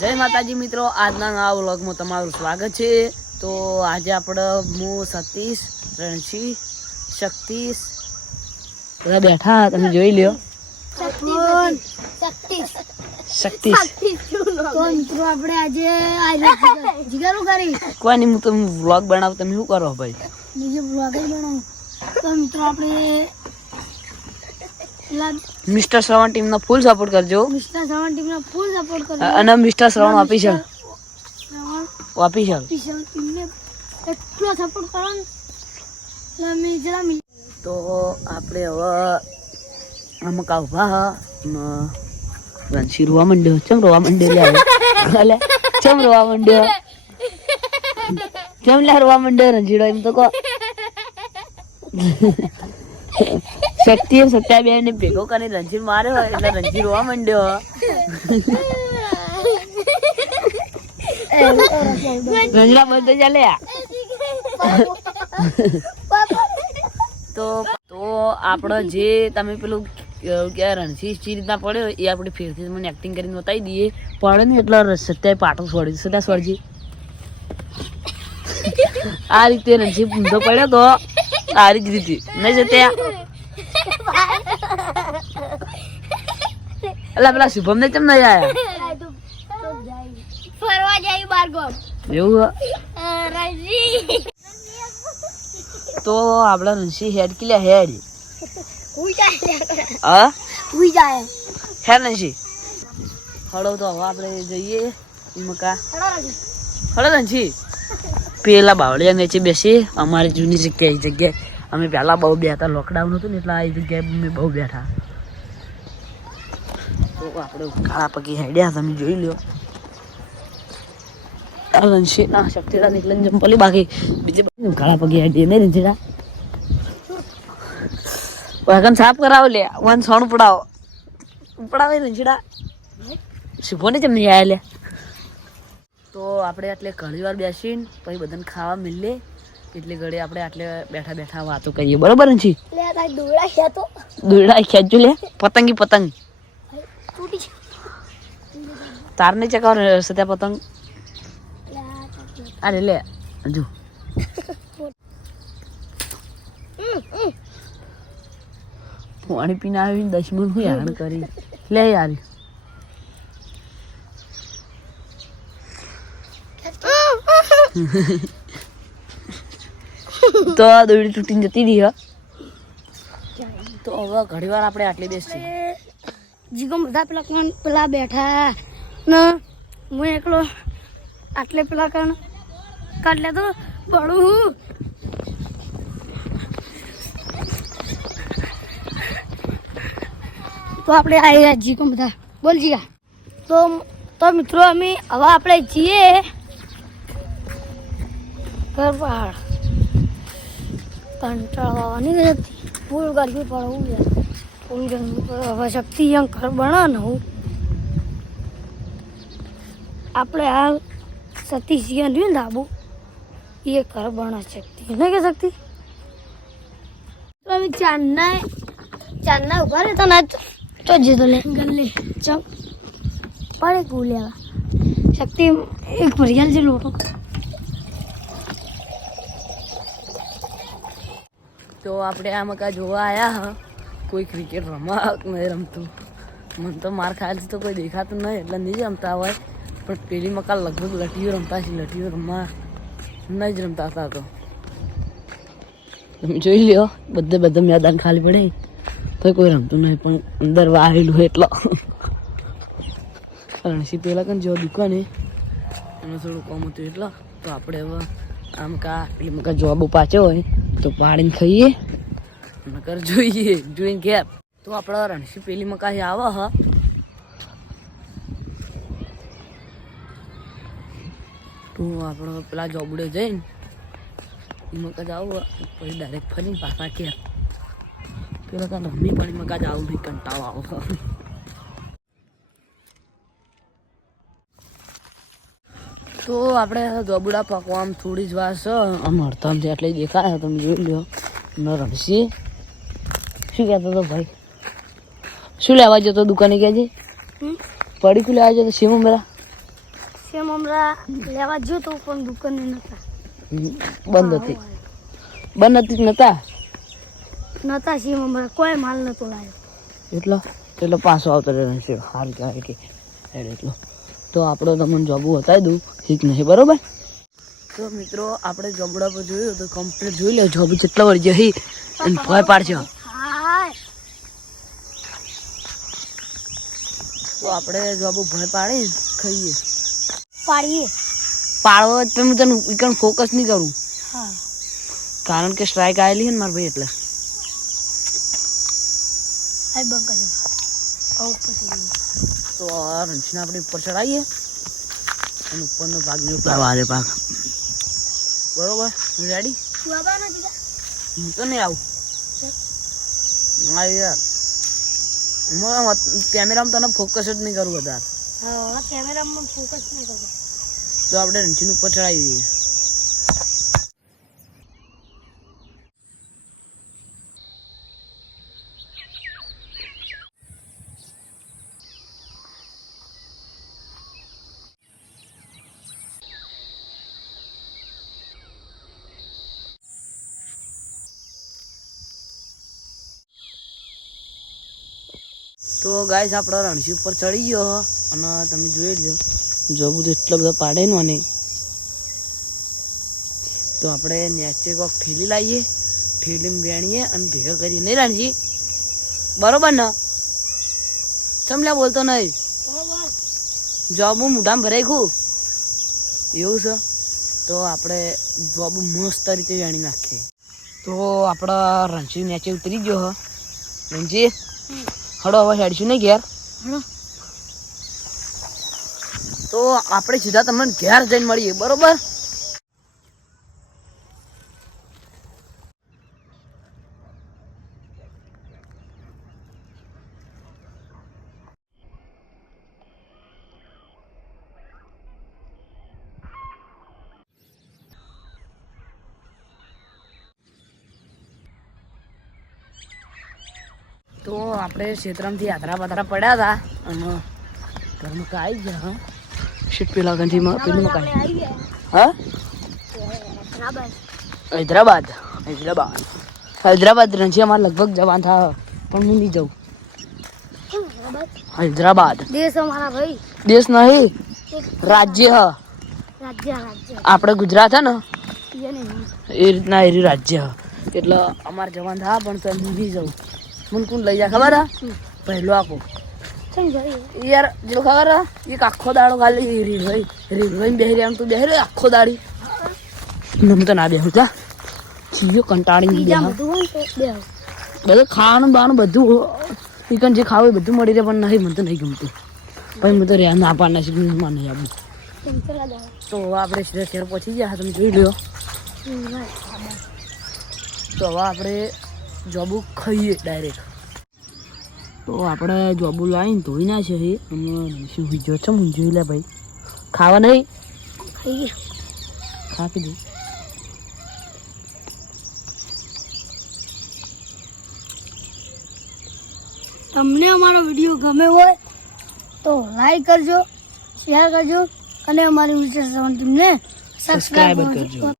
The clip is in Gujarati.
જય માતાજી મિત્રો, આજના નવા વ્લોગમાં તમારું સ્વાગત છે। તો આજે આપણે હું સતીશ, રણશી, શક્તિશ બધા બેઠા, તમે જોઈ લ્યો। શક્તિશ આપણે આજે જીગારું કરી કોઈ નહીં, હું તમે વ્લોગ બનાવ, તમે શું કરો ભાઈ? બીજો વ્લોગ જ બનાવું। તો મિત્રો આપણે મિસ્ટર શ્રવણ ટીમ નો ફૂલ સપોર્ટ કરજો। મિસ્ટર શ્રવણ ટીમ નો ફૂલ સપોર્ટ કરજો અને મિસ્ટર શ્રવણ ઓફિશિયલ ટીમને એટલો સપોર્ટ કરો ને અમે જરા તો આપણે હવે અમુક ઉભા રણશી રોવા માંડ્યો। ચમ રોવા માંડ્યો? લે ચમ રોવા માંડ્યો? ચમ લે રોવા માંડ્યો રણશીડો? એમ તો કહો। શક્તિ સત્યા બે ને ભેગો કરીને રણજીત માર્યો એટલે રણજીત રોવા માંડ્યો। રંજરા બધો ચાલે। તો આપણો જે તમે પેલું કે રણજી જે રીતના પડ્યો એ આપણે ફેરથી મને એક્ટિંગ કરીને બતાવી દઈએ। પડે ને એટલે સત્યાએ પાટો છોડી સત્યા છોડજી। આ રીતે રણજી ઊંધો પડ્યો તો આ રીતે નહીં સત્યા? અલા પેલા શુભમ ને કેમ નહીં આયા? ફરવા જાય બારગોમ એવું તો આપડા રણશી હેડ કિલ્યા હેડ હા ઉઈ જાય હે રણશી હળો તો હવે આપણે જઈએ મકા હળો રણશી પેલા બાવળિયા નીચે બેસી અમારી જૂની જગ્યાએ અમે પહેલા બહુ બેઠા, લોકડાઉન હતું ને એટલે આ જગ્યાએ અમે બહુ બેઠા। તો આપણે કાળા પગી હેડ્યા, તમે જોઈ લો। રણશી ના શક્તિડા નીકળે ચંપલી બાકી બીજે કાળા પગી હેડીએ નહીં રણશીડા? વાગન સાફ કરાવો લે, વન સોણ પડાવો પડાવે રણશીડા। શુભો ને કેમ નહીં આયા લે? તો આપણે આટલે ઘણી વાર બેસીને પછી બધાને ખાવા મિલે એટલે ઘડી આપણે આટલે બેઠા બેઠા વાતો કરીએ, બરોબર રણશી? દોરડા ખેંચજો લે, પતંગી પતંગ તાર નહીં ચકાવ સત્યા પતંગ। અરે લે હજુ પાણી પીને આવી 10 મિનિટ હું હેરાન કરી લે યાર। તો દોડી તૂટીને જતી રહી। તો હવે ઘણી વાર આપણે આટલી બેસી જીગો બધા પેલા બેઠા ને હું એકલો આટલે પેલા કણ કાઢલે તો બળું તો આપણે આવી જીગો બધા બોલ જીગા। તો મિત્રો અમે હવે આપણે જઈએ ઘર પહાડ કંટાળવાની નથી ફૂલ ગરમી પડવું છે ફૂલ ગરમી પડે હવે શક્તિ અહીં ઘર બના ને હું આપણે હાલ સતીશિયા રહ્યું ને આબુ એ ઘર બના શક્તિ નહીં કે શક્તિ? તો અમે ચાંદના ઉભા રહેતા ના તો જતો લે ગલ્લે ચમ પડે કુ લેવા શક્તિ એક ભરિયાલ છે લોટો। તો આપણે આ મકા જોવા આવ્યા કોઈ ક્રિકેટ રમવા નહીં રમતું, મને તો માર ખાયલ તો કોઈ દેખાતું નહીં એટલે નહીં રમતા હોય, પણ પેલી મકા લગભગ લટીઓ રમતા છે, લટીઓ રમવા નહીં જ રમતા હતા। તો તમે જોઈ લ્યો બધા મેદાન ખાલી પડે તો કોઈ રમતું નહીં, પણ અંદર વારેલું એટલો રણસી પેલા કન જો દુકાન એમાં થોડું કામ હતું એટલો। તો આપણે હવે આમ કા પેલી મકા જવાબો પાછો હોય તો પાડીને ખાઈએ નકર જોઈને ઘેર। તો આપણે રણસી પેલી મકાઈ આવે તો આપણે પેલા જોબડે જઈને એ મકા જાવ પછી ડાયરેક્ટ ફરીને પાછા ઘેર। પેલા કાં રમી પાણી મકા જાવ બી કંટાળો આવે। તો આપણે જોબડા પાકવા આમ થોડી જ વાર છે, આમ હડતામથી એટલે દેખાય તમે જોઈ લો। રણસી શું કહેતો હતો ભાઈ? શું લેવા જતો દુકાને? કહેજે પડીકું લેવા જતો શિવ મેરા સેમ હમણાં લેવા જો તો પણ દુકાને નતા. બંધ હતી. બંધ હતી જ નતા. નતા સેમ હમણાં કોઈ માલ નતો લાવ્યો. એટલો પાછો આવતો રહ્યો છે. હાલ કહેવાય કે એટલો તો આપણો તમને જોબુ બતાવી દઉં ઠીક નહીં બરોબર. તો મિત્રો આપણે જોબડા પર જોયું તો કમ્પ્લીટ જોઈ લે જોબ જેટલા વળી જઈ અને ભય પાડજો. તો આપણે જોબુ ભય પાડી ખાઈએ પાડવો તો હું તને એકણ ફોકસ નહીં કરું કારણ કે સ્ટ્રાઇક આવેલી ને મારા ભાઈ એટલે તો આ રંછીને આપણે ઉપર ચડાવીએ અને ઉપરનો ભાગ ને ઉતારવા ભાગ બરોબર રેડી. હું તો નહીં આવું હા યાર હું કેમેરામાં તને ફોકસ જ નહીં કરું વધારે. કેમેરામાં ફોકસ નહીં કરું તો આપણે રંછીને ઉપર ચડાવી દઈએ. તો ગાઈસ આપણો રણસી ઉપર ચડી ગયો અને તમે જોઈ લો જોબું તો એટલા બધા પાડે ને અને તો આપણે નેચે કોક ઠેલી લાવીએ ઠેલીમાં વેણીએ અને ભેગા કરીએ નહીં રણસી બરોબર ને ચમલા બોલતો નહીં જોબું મોઢામાં ભરાઈ ખું એવું છે. તો આપણે જોબું મસ્ત રીતે વેણી નાખીએ. તો આપણા રણસી નેચે ઉતરી ગયો રણસી હડો હવે હેડશું ને ઘેર. તો આપણે સીધા તમને ઘેર જઈને મળીએ બરોબર. તો આપણે ક્ષેત્રમાંથી યાત્રા પાત્રા પડ્યા હતા અને ઘરમાં આવી ગયા હા શીટ પેલા ગંજીમાં પેલું મકાઈ હા હૈદરાબાદ રંજી અમારે લગભગ જવાન થાય પણ હું નહીં જાઉં. હૈદરાબાદ દેશ અમારા ભાઈ દેશ નહીં રાજ્ય આપણે ગુજરાત હે ને એ રીતના એ રાજ્ય એટલે અમારે જવાન થાય પણ તો હું નહીં જાઉં. મને કોણ લઈ જાય ખબર હા પહેલો આખો યાર જેટલું ખબર હા એક આખો દાડો ખાલી રેલવે બેહરી આમ તું બેહરે આખો દાડી હું તો ના બેહું તા ચીજો કંટાળી બધું ખાવાનું બાવાનું બધું ચિકન જે ખાવું એ બધું મળી રહે પણ નહીં મને તો નહીં ગમતું પછી હું તો રહ્યા ના પાડના છે માં નહીં આવું. તો આપણે સીધા શહેર પહોંચી ગયા તમે જોઈ લો. તો હવે આપણે જોબુ ખાઈએ ડાયરેક્ટ. તો આપણે જોબુ લાવીને ધોઈ ના છે અને શું જો છે હું જોઈ લે ભાઈ ખાવા નહીં ખા કીધું. તમને અમારો વિડીયો ગમે હોય તો લાઈક કરજો શેર કરજો અને અમારી વિચાર ટીમને સબસ્ક્રાઈબ કરજો.